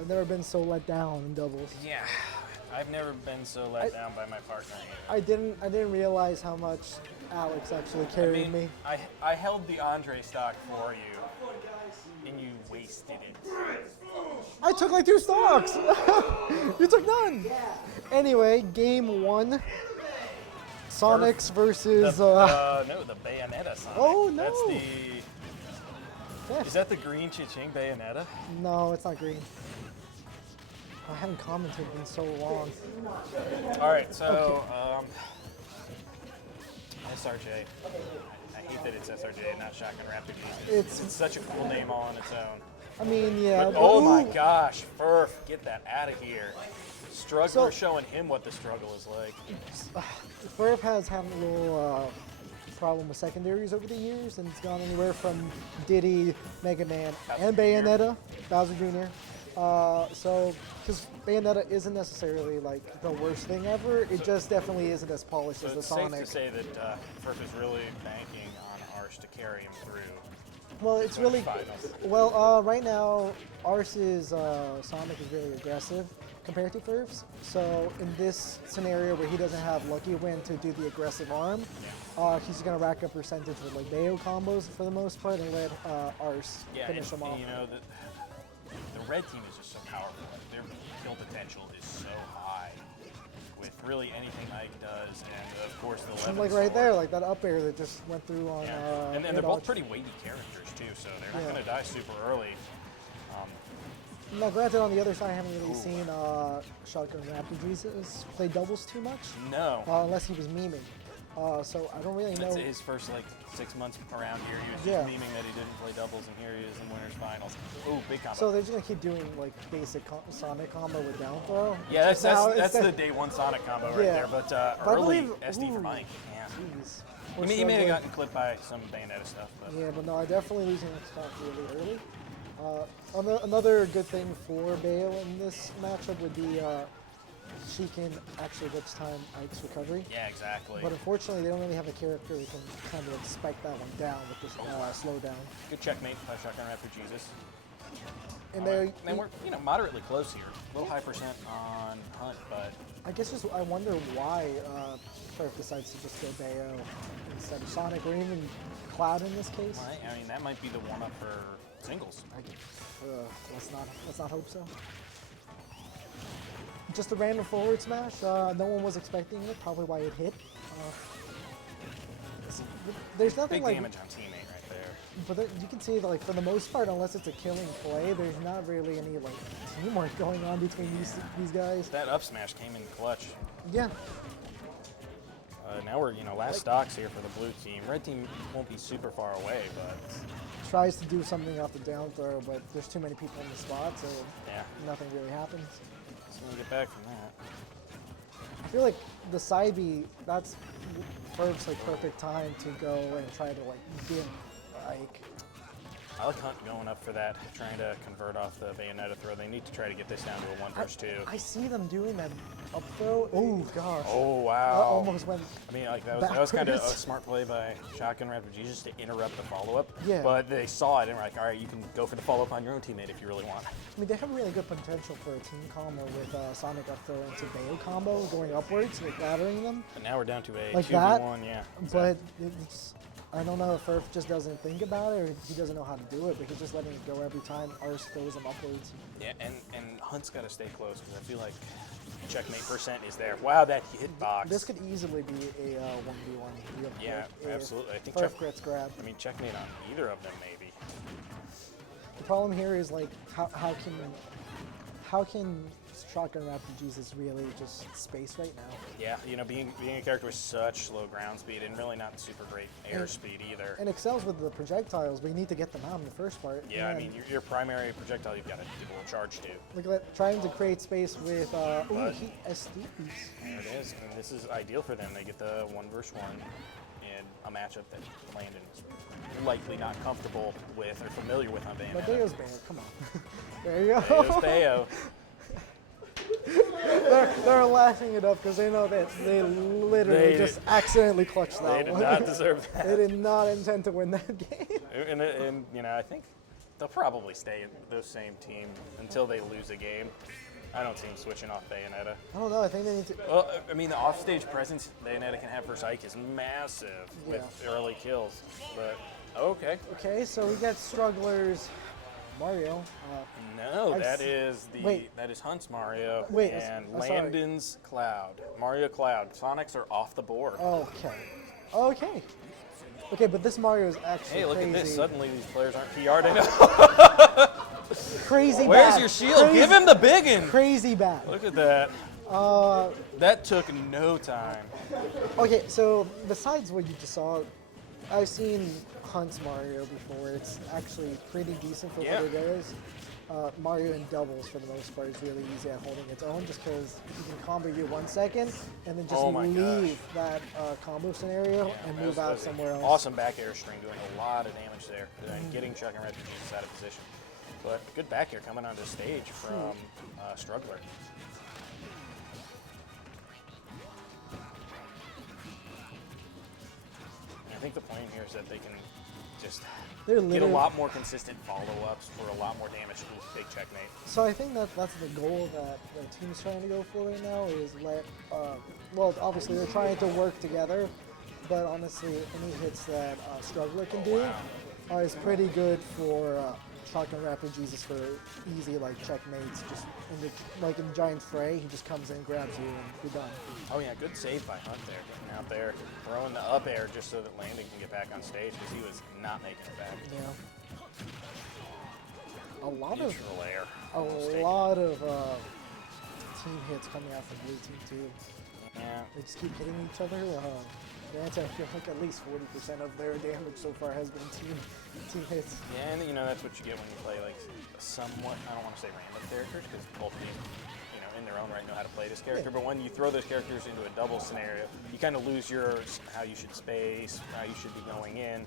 I've never been so let down in doubles. Yeah, I've never been so let down by my partner either. I didn't realize how much Alex actually carried me. I held the Andre stock for you, and you wasted it. I took like 2 stocks. You took none. Anyway, game 1. Sonics versus. No, the Bayonetta Sonic. Oh, no. That's Is that the green Cha-Ching Bayonetta? No, it's not green. I haven't commented in so long. All right, so SRJ. I hate that it's SRJ and not Shotgun Raptor. It's such a cool name all on its own. I mean, yeah. But, oh my gosh, Ferf, get that out of here. Struggler showing him what the struggle is like. Ferf has had a little problem with secondaries over the years, and it's gone anywhere from Diddy, Mega Man, and Bayonetta, Bowser Jr. So, because Bayonetta isn't necessarily like the worst thing ever, it just definitely isn't as polished as the Sonic. It's safe to say that Ferf is really banking on Arsh to carry him through. Well, it's really well. Right now, Ars's Sonic is really aggressive compared to Ferf's. So in this scenario where he doesn't have Lucky Win to do the aggressive arm, he's going to rack up percentage with like Bayo combos for the most part and let Ars finish him off. You know, the red team is just so powerful. Their kill potential is so high with really anything Ike does, and of course the 11. Like right there, like that up air that just went through on. And they're both pretty weighty characters too, so they're not going to die super early. Now, granted, on the other side, I haven't really seen Shotgun Raptor Jesus play doubles too much. No. Unless he was memeing. So I don't really know. It's his first like 6 months around here. He was just memeing that he didn't play doubles, and here he is in winners finals. Ooh, big combo. So they're just gonna keep doing like basic Sonic combo with down throw. Yeah, that's the day one Sonic combo right there. But early SD from Mike. Yeah. He may have gotten clipped by some Bayonetta stuff. But. Yeah, but no, I definitely losing this stock really early. Another good thing for Bayo in this matchup would be she can actually which time Ike's recovery. Yeah, exactly. But unfortunately, they don't really have a character who can kind of spike that one down with this slowdown. Good checkmate by Shotgun Raptor Jesus. And we're moderately close here. A little high percent on Hunt, but I guess I wonder why Ferf decides to just go Bayo instead of Sonic or even Cloud in this case. Right. I mean, that might be the one-up for singles. Let's not hope so. Just a random forward smash. No one was expecting it. Probably why it hit. There's nothing big damage on teammate right there. But you can see that, like, for the most part, unless it's a killing play, there's not really any like teamwork going on between these guys. That up smash came in clutch. Yeah. Now we're last stocks here for the blue team. Red team won't be super far away, but tries to do something off the down throw, but there's too many people in the spot, so nothing really happens. So we'll get back from that. I feel like the side B, that's Ferf's like perfect time to go and try to like get Ike. I like Hunt going up for that, trying to convert off the Bayonetta throw. They need to try to get this down to a 1 versus 2. I see them doing that up throw. Oh gosh. Oh wow. That almost went. I mean, like that was kind of a smart play by Shotgun Raptor Jesus to interrupt the follow-up. Yeah. But they saw it and were like, all right, you can go for the follow-up on your own teammate if you really want. I mean, they have really good potential for a team combo with Sonic up throw into Bayo combo going upwards, like battering them. But now we're down to a like 2v1, that. yeah. But I don't know if Ferf just doesn't think about it or he doesn't know how to do it, but he's just letting it go every time Ars throws him upwards. Yeah, and Hunt's got to stay close because I feel like checkmate percent is there. Wow, that hitbox. This could easily be a 1v1. Yeah, absolutely. I think Ferf gets grabbed. I mean, checkmate on either of them maybe. The problem here is like how can Shotgun Raptor Jesus really just space right now? Yeah, being a character with such low ground speed and really not super great air speed either. And excels with the projectiles, but you need to get them out in the first part. Yeah, I mean, your primary projectile you've got to give a little charge to. Look at that, trying to create space with heat SD. There it is. I mean, this is ideal for them. They get the 1 versus 1 in a matchup that Landon is likely not comfortable with or familiar with on Bayonetta. But Bayo's Bayo, come on. There you go. Bayo's Bayo. They're laughing it up because they know that they literally just accidentally clutched that one. They did not deserve that. They did not intend to win that game. And I think they'll probably stay in the same team until they lose a game. I don't see them switching off Bayonetta. I don't know. I think they need to. Well, I mean, the offstage presence Bayonetta can have for Psyche is massive with early kills. But, okay. Okay, so we got Strugglers. Mario. No, that is Hunt's Mario and Landon's Cloud. Mario Cloud. Sonics are off the board. Okay, but this Mario is actually Hey, look crazy. at this. Suddenly these players aren't PR'd. Crazy Where's bad. your shield? Give him the big one. Crazy bad. Look at that. That took no time. Okay, so besides what you just saw, I've seen Hunt's Mario before. It's actually pretty decent for what it is. Mario in doubles, for the most part, is really easy at holding its own, just because you can combo you 1 second and then just leave that combo scenario and move out somewhere else. Awesome back air string, doing a lot of damage there, and getting Chuck and Refugees out of position. But good back air coming onto stage from Struggler. I think the plan here is that they can just get a lot more consistent follow-ups for a lot more damage to big checkmate. So I think that's the goal that the team's trying to go for right now is well, obviously they're trying to work together, but honestly, any hits that Struggler can do is pretty good for Shotgun Rapper Jesus for easy checkmates. Just in the giant fray, he just comes in, grabs you, and you're done. Oh yeah, good save by Hunt there, getting out there, throwing the up air just so that Landon can get back on stage because he was not making it back. Yeah. A lot of team hits coming out from blue team too. Yeah. They just keep hitting each other. I feel like at least 40% of their damage so far has been team hits. Yeah, and that's what you get when you play somewhat, I don't want to say random characters because both teams, in their own right know how to play this character, but when you throw those characters into a double scenario, you kind of lose how you should space, how you should be going in.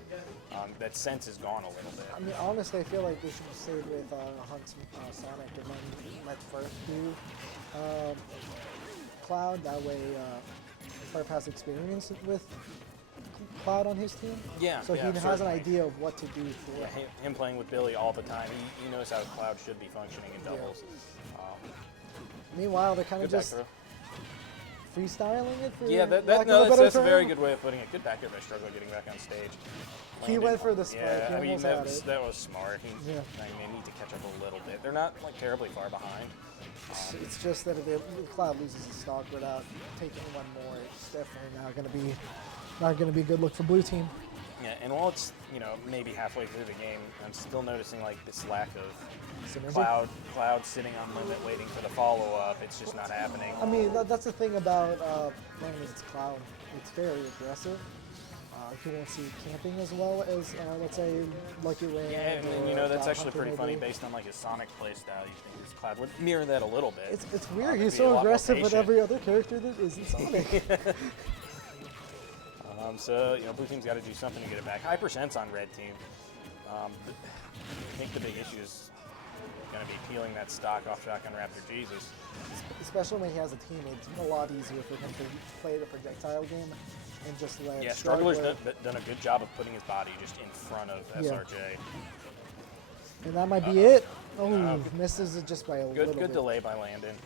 That sense is gone a little bit. I mean, honestly, I feel like they should have stayed with Hunt's Sonic and then let Ferf do Cloud. That way, Ferf has experience with Cloud on his team. Yeah. So he has an idea of what to do for him playing with Billy all the time. He knows how Cloud should be functioning in doubles. Meanwhile, they're kind of just freestyling it for that's a very good way of putting it. Good back air by Struggler getting back on stage. He went for the spike. Yeah, that was smart. They need to catch up a little bit. They're not terribly far behind. It's just that if Cloud loses his stock without taking one more, it's definitely not going to be a good look for blue team. Yeah, and while it's maybe halfway through the game, I'm still noticing this lack of synergy. Cloud sitting on limit waiting for the follow up. It's just not happening. I mean, that's the thing about playing against Cloud. It's very aggressive. You won't see camping as well as let's say Lucky Ray. Yeah, and that's actually pretty funny based on his Sonic playstyle. You think his Cloud would mirror that a little bit. It's weird. He's so aggressive with every other character that isn't Sonic. So, blue team's got to do something to get it back. High percents on red team. I think the big issue is going to be peeling that stock off Shotgun Raptor Jesus. Especially when he has a team, it's a lot easier for him to play the projectile game and just let Struggler's done a good job of putting his body just in front of SRJ. And that might be it. Oh, misses it just by a little bit. Good delay by Landon.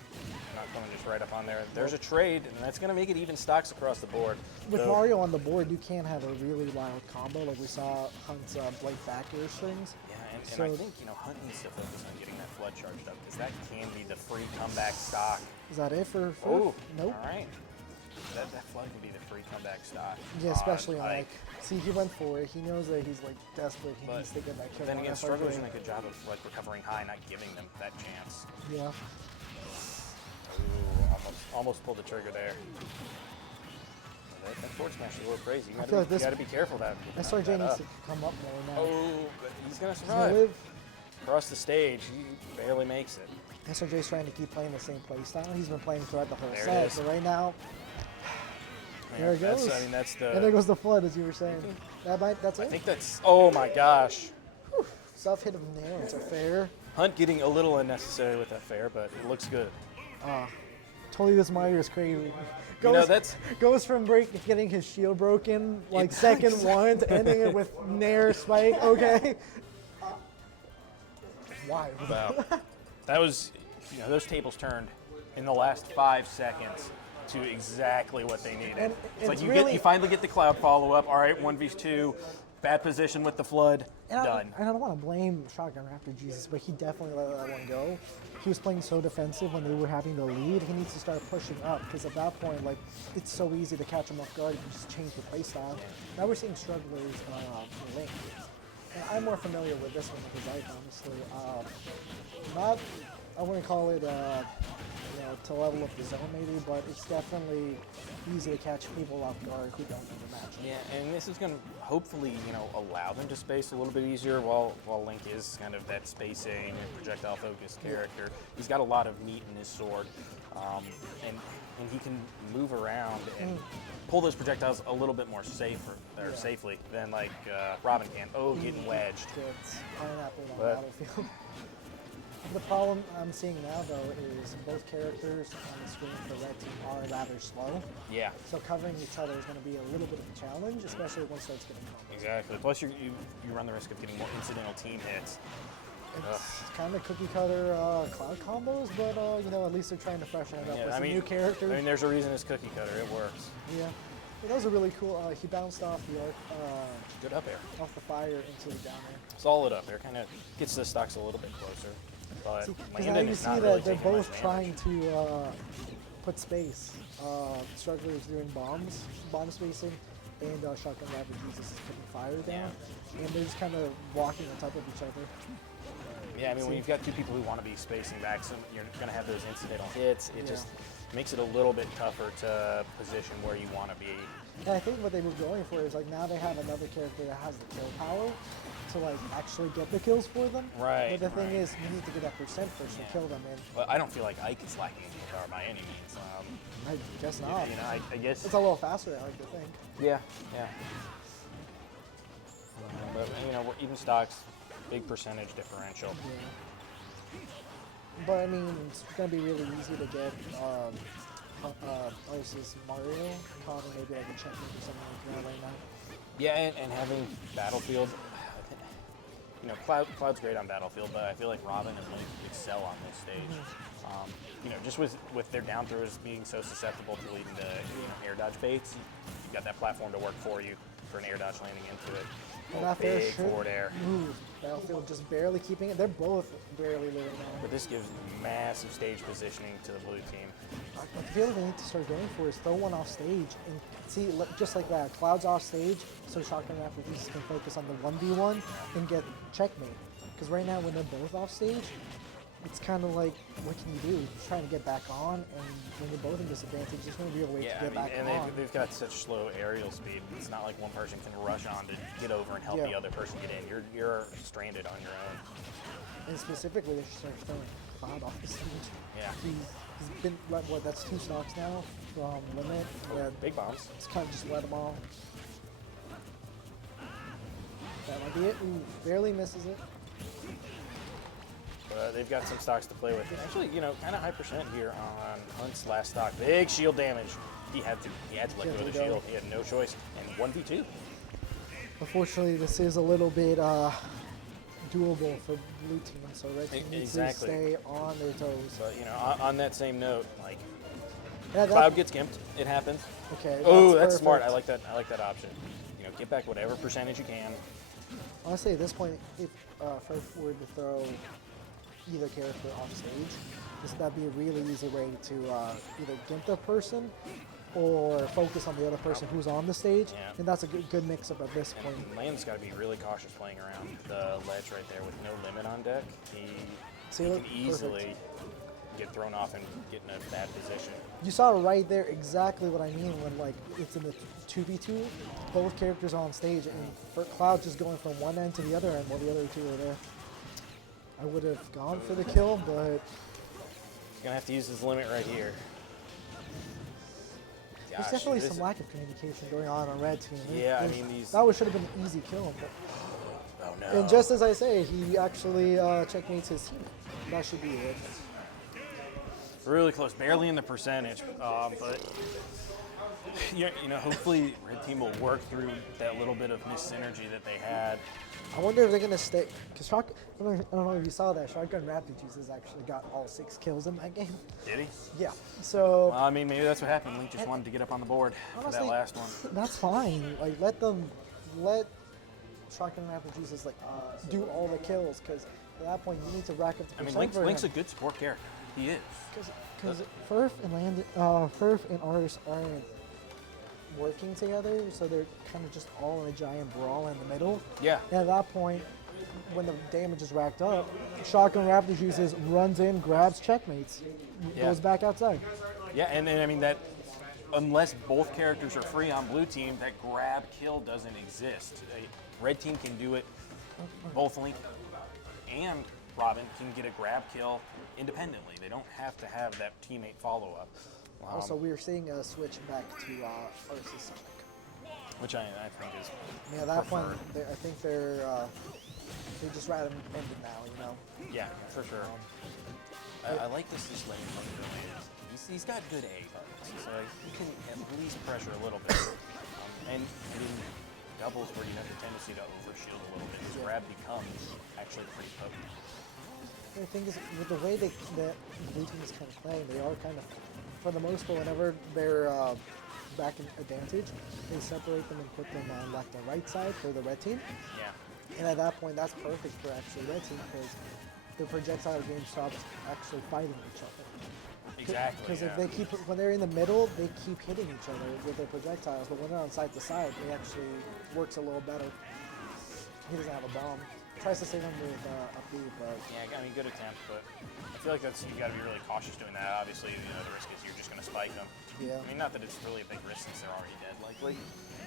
Not coming just right up on there. There's a trade, and that's going to make it even stocks across the board. With Mario on the board, you can have a really loud combo, like we saw Hunt's Blade back air strings. Yeah, and I think Hunt needs to focus on getting that flood charged up, because that can be the free comeback stock. Is that it for? Oh, nope. All right. That flood can be the free comeback stock. Yeah, especially on see, he went for it. He knows that he's desperate. He needs to get that kill. Then again, Struggler's doing a good job of recovering high, not giving them that chance. Yeah. Ooh, almost pulled the trigger there. That forward smash is a little crazy. You got to be careful that. SRJ needs to come up more now. Oh, but he's gonna survive. Across the stage, he barely makes it. SRJ's trying to keep playing the same play style. He's been playing throughout the whole set. So right now, there it goes. That's the. And there goes the flood, as you were saying. That's it. I think that's. Oh my gosh. Self hit him there. It's a fair. Hunt getting a little unnecessary with that fair, but it looks good. Totally, this Mario is crazy. Goes from getting his shield broken second one to ending it with Nair spike. Okay. wild. Wow. That was, those tables turned in the last 5 seconds to exactly what they needed. And it's like it's you finally get the Cloud follow-up. All right, 1v2, bad position with the Flood, done. I don't want to blame Shotgun Raptor Jesus, but he definitely let that one go. He was playing so defensive when they were having the lead. He needs to start pushing up, because at that point, like, it's so easy to catch him off guard. You can just change the play style. Now we're seeing Strugglers Link. And I'm more familiar with this one because I honestly, I wouldn't call it, to level up the zone maybe, but it's definitely easy to catch people off guard who don't know the match. Yeah, and this is going to hopefully, allow them to space a little bit easier while Link is kind of that spacing and projectile focused character. He's got a lot of meat in his sword, and he can move around and pull those projectiles a little bit more safely than like Robin can. Oh, getting wedged. Gets pineapple on Battlefield. The problem I'm seeing now, though, is both characters on the screen for Red Team are rather slow. Yeah. So covering each other is going to be a little bit of a challenge, especially once it starts getting combos. Exactly. Plus, you run the risk of getting more incidental team hits. It's kind of cookie cutter Cloud combos, but at least they're trying to freshen it up with some new characters. I mean, there's a reason it's cookie cutter. It works. Yeah. That was a really cool. He bounced off the good up air, off the fire into the down air. Solid up air, kind of gets the stocks a little bit closer. But now you see that they're both trying to put space. Struggler is doing bomb spacing, and Shotgun Raptor Jesus is putting fire down, and they're just kind of walking on top of each other. Yeah, I mean, when you've got two people who want to be spacing back, so you're going to have those incidental hits. It just makes it a little bit tougher to position where you want to be. And I think what they were going for is like now they have another character that has the kill power to like actually get the kills for them. Right. But the thing is, you need to get that percent first to kill them. And well, I don't feel like Ike is lacking in power by any means. I guess not. I guess it's a little faster, I like to think. Yeah. But even stocks, big percentage differential. Yeah. But I mean, it's gonna be really easy to get. Versus Mario, probably maybe like a checkmate or something like that right now. Yeah, and having Battlefield, Cloud's great on Battlefield, but I feel like Robin and Link excel on this stage. Just with their down throws being so susceptible to leading to air dodge baits, you've got that platform to work for you for an air dodge landing into it. And that big forward air. Battlefield just barely keeping it. They're both barely living now. But this gives massive stage positioning to the blue team. I feel like they need to start going for is throw one off stage and see, just like that, Cloud's off stage, so Shotgun Raptor Jesus can focus on the 1v1 and get checkmate. Because right now when they're both off stage, it's kind of like, what can you do? You're trying to get back on, and when you're both in disadvantage, there's no real way to get back on. And they've got such slow aerial speed. It's not like one person can rush on to get over and help the other person get in. You're stranded on your own. And specifically, they should start throwing Cloud off the stage. Yeah. He's been, that's 2 stocks now from Limit. Big bombs. It's kind of just let them all. That might be it. Ooh, barely misses it. They've got some stocks to play with. Actually, kind of high percent here on Hunt's last stock. Big shield damage. He had to let go of the shield. He had no choice. And 1v2. Unfortunately, this is a little bit doable for blue team, so red team needs to stay on their toes. But on that same note, like Cloud gets gimped. It happens. Okay. Oh, that's smart. I like that. I like that option. Get back whatever percentage you can. Honestly, at this point, if Ferf were to throw either character off stage, that'd be a really easy way to either gimp the person or focus on the other person who's on the stage, and that's a good mix-up at this point. Land's got to be really cautious playing around the ledge right there with no limit on deck. He can easily get thrown off and get in a bad position. You saw right there exactly what I mean when it's in the 2v2, both characters are on stage, and for Cloud just going from one end to the other end while the other two are there. I would have gone for the kill, but he's gonna have to use his limit right here. There's definitely some lack of communication going on red team. Yeah, I mean that should have been an easy kill. But, oh no! And just as I say, he actually checkmates his team. That should be it. Really close, barely in the percentage, but hopefully red team will work through that little bit of missed synergy that they had. I wonder if they're gonna stay. Cause I don't know if you saw that. Shotgun Raptor Juices actually got all 6 kills in that game. Did he? Yeah. So. I mean, maybe that's what happened. Link just wanted to get up on the board for that last one. That's fine. Like let Shotgun Raptor Juices like do all the kills. Cause at that point you need to rack up the percent. I mean, Link's a good support character. He is. Because Ferf and Ars aren't working together, so they're kind of just all in a giant brawl in the middle. Yeah. And at that point, when the damage is racked up, Shotgun Raptor Juices runs in, grabs, checkmates, goes back outside. Yeah, and I mean that unless both characters are free on blue team, that grab kill doesn't exist. Red team can do it. Both Link and Robin can get a grab kill independently. They don't have to have that teammate follow up. Also, we're seeing a switch back to Arceus Sonic. Which I think is at that point, I think they just rather end it now, you know? Yeah, for sure. I like this lane from He's got good A buttons, so he can at least pressure a little bit. And in doubles where you have the tendency to overshield a little bit, his grab becomes actually pretty potent. The thing is, with the way that blue team is kind of playing, they are kind of, for the most part, whenever they're back in advantage, they separate them and put them on left and right side for the red team. Yeah. And at that point, that's perfect for actually red team because the projectile game stops actually fighting each other. Exactly. Because if they when they're in the middle, they keep hitting each other with their projectiles. But when they're on side to side, it actually works a little better. He doesn't have a bomb. Tries to save him with a B, but yeah, I mean, good attempt, but I feel like you got to be really cautious doing that. Obviously, the risk is you're just going to spike them. Yeah. I mean, not that it's really a big risk since they're already dead, likely.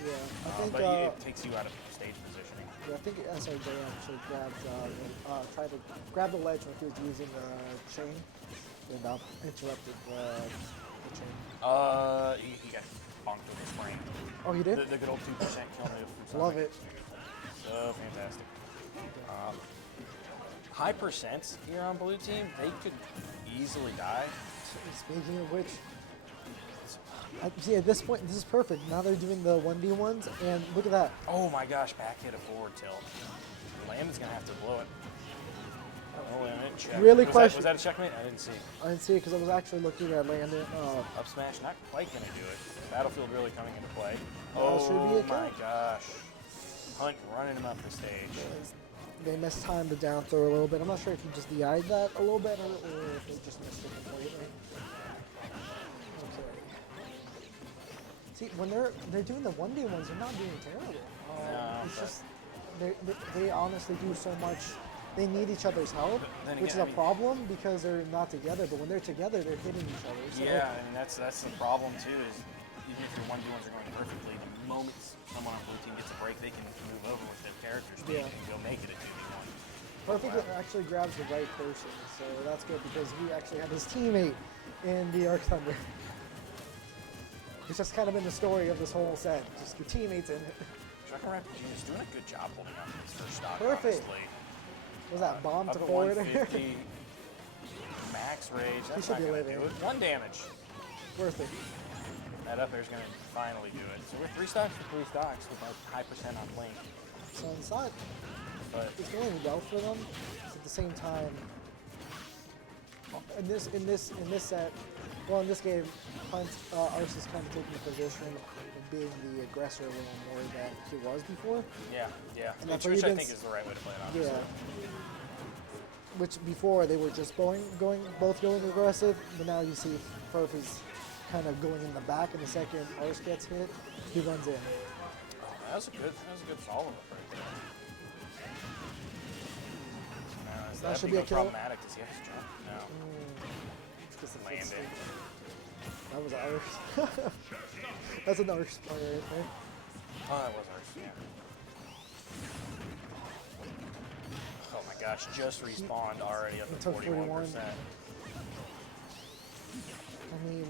Yeah, I think. But it takes you out of stage positioning. Yeah, I think SRJ actually tried to grab the ledge when he was using the chain, and interrupted the chain. He got bonked with a spring. Oh, he did? The good old 2% kill move. Love it. So fantastic. High percents here on blue team, they could easily die. Speaking of which, see at this point, this is perfect. Now they're doing the 1v1s, and look at that. Oh my gosh, back hit a forward tilt. Landon's gonna have to blow it. Oh, wait a minute, check. Really was that a checkmate? I didn't see. I didn't see it because I was actually looking at Landon. Up smash, not quite gonna do it. Battlefield really coming into play. Should be a my kill. gosh. Hunt running him up the stage. They mistimed the down throw a little bit. I'm not sure if he just DI'd that a little bit or if they just missed it completely. Okay. See, when they're doing the 1v1s, they're not doing terrible. It's just they honestly do so much. They need each other's help, which is a problem because they're not together. But when they're together, they're hitting each other. So. Yeah, I mean that's the problem too. Is even if your 1v1s are going perfectly, the moment someone on blue team gets a break, they can move over with their character speed and go make it a 2v1. Perfect actually grabs the right person, so that's good because he actually had his teammate in the Arc Thunder. It's just kind of been the story of this whole set, just your teammates in it. Struggler is doing a good job holding on to his first stock, Perfect. honestly. Was that bomb Up to at forward? 150, max rage, that's should not be going to living. do it. 1 damage. Worth it. That up there's going to finally do it. So we're 3 stocks for 3 stocks with that high percent on Link. So it's not, But it's going well for them. At the same time, in this set, well, in this game, Arce is kind of taking the position of being the aggressor a little more than he was before. yeah. And Which that's I think is the right way to play it, obviously. Yeah. Which before they were just both going aggressive, but now you see Ferf is kind of going in the back, and the second Arce gets hit, he runs in. Oh, that was a good follow-up right there. Now, That should be a kill. Problematic. Does he have his jump? No. It's just a Landing. That was Arce. That's an Arce player right there. Oh, that was ours, yeah. Oh my gosh, just respawned already up It to took 41. 41%. I mean,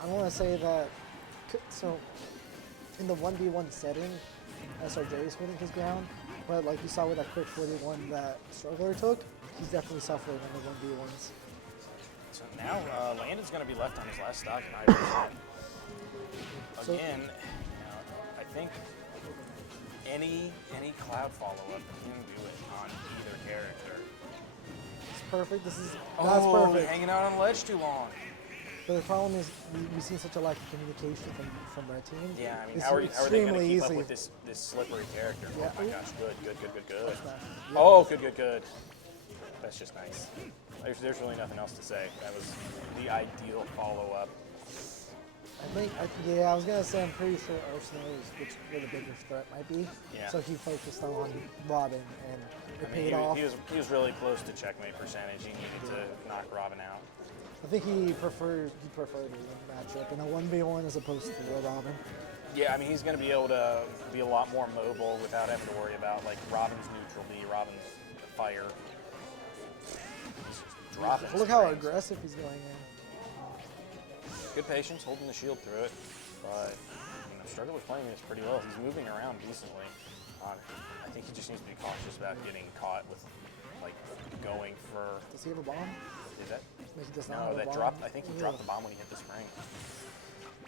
I want to say that, so in the 1v1 setting, SRJ is holding his ground, but like you saw with that quick 41 that Struggler took, he's definitely suffering in the 1v1s. So now Landon's going to be left on his last stock at 9%. Again, I think any cloud follow-up can do it on either character. It's perfect. That's Oh, perfect. hanging out on the ledge too long. But the problem is we've seen such a lack of communication from red team. Yeah, I mean, It's how are they going to extremely keep up easy. with this slippery character? Yeah. Oh my gosh, good. Yeah. Oh, good. That's just nice. There's really nothing else to say. That was the ideal follow-up. I was gonna say I'm pretty sure Ars knows where the bigger threat might be. Yeah. So he focused on Robin, and it I mean, paid off. he was really close to checkmate percentage. He needed to knock Robin out. I think he preferred a matchup in a 1v1 as opposed to a Robin. Yeah, I mean, he's going to be able to be a lot more mobile without having to worry about, like, Robin's neutral B, Robin's fire. He's just dropping Look how springs. aggressive he's going in. Good patience, holding the shield through it. But, you know, Struggler's playing this pretty well. He's moving around decently. I think he just needs to be cautious about getting caught with, like, going for... Does he have a bomb? Is that? He does not No, have a that bomb. dropped. I think he dropped the bomb when he hit the spring.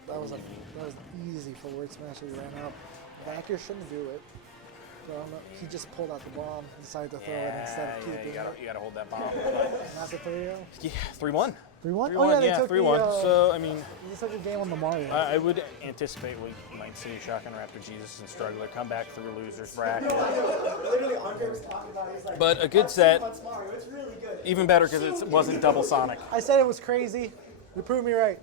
That was easy forward smash that he ran up. Backer shouldn't do it. But he just pulled out the bomb, decided to throw it instead of keeping it. You gotta hold that bomb. Not the 3-0. Yeah, 3-1. 3-1? 3-1, Oh yeah, they yeah, took 3-1. the, So, I mean, they took a game on the Mario. I would anticipate we might see Shotgun Raptor Jesus and Struggler come back through losers bracket. Literally, Andre was talking about it. He's like, But a good set, It's Mario. It's really good. even better because it wasn't double Sonic. I said it was crazy. You proved me right.